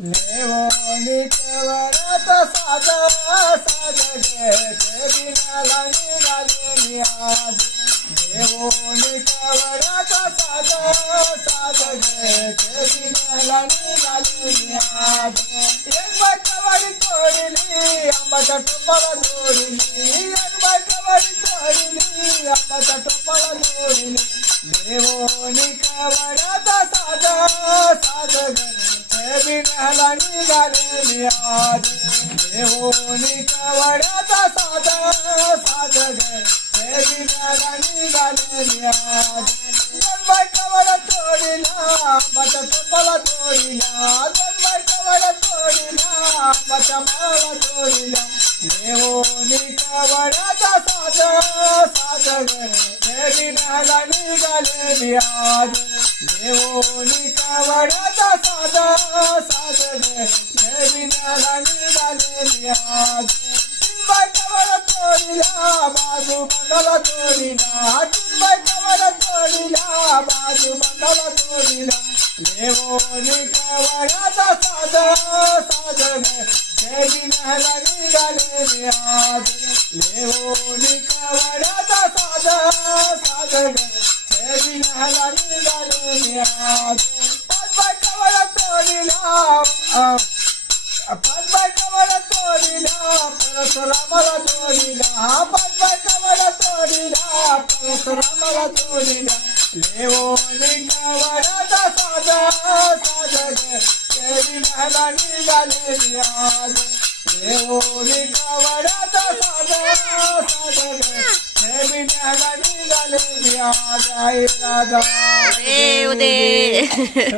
लेवोनी कवरात साज साज गे बिनाला निघाले मी आज. देवोनी कवरात साज साज गे बिनाला निघाले मी आज. एक बाय कवाडी तोडली आंबाच्या टोपाला जोडली. एक बाय कवाडी निघाले मी कवड्याचा साधा साध गे निघाले मी आज कवड तोडीला आंबाच्या टोपाला तोडीला गणबाई कवड तोडीला आंबाच्या माला तोडीला देवोनी कवड्याचा साधा साध गे निघाले मी आज. देवोनी कावडाचा साधा साध गे बिनाला निघाले मी आज. बाय कवड बाजू बंदाला तोडीला. बाय कवड तोडीला बाजू बंदाला तोडीला. देवोनी कावडाचा साधा साध गे बिनाला निघाले मी आज देवोनी कवड्याचा साधा साध गे बिनाला निघाले मी आज पाच बाय कवड तोडीला पाच बाय कवड तोडीला परशुरामाला तोडीला पाच बाय कवडाचा साधा गे न्याला निघाले. मी आज लेवोनी कवडाचा साधा साध गे न्याला निघाले. मी आज आई राजा देव दे